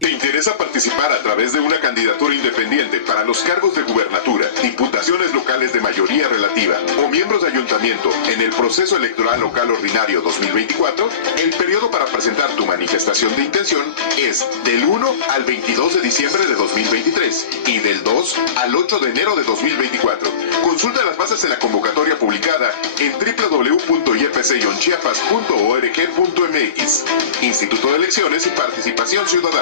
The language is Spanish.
¿Te interesa participar a través de una candidatura independiente para los cargos de gubernatura, diputaciones locales de mayoría relativa o miembros de ayuntamiento en el proceso electoral local ordinario 2024? El periodo para presentar tu manifestación de intención es del 1 al 22 de diciembre de 2023 y del 2 al 8 de enero de 2024. Consulta las bases en la convocatoria publicada en www.ipc-chiapas.org.mx. Instituto de Elecciones y Participación Ciudadana.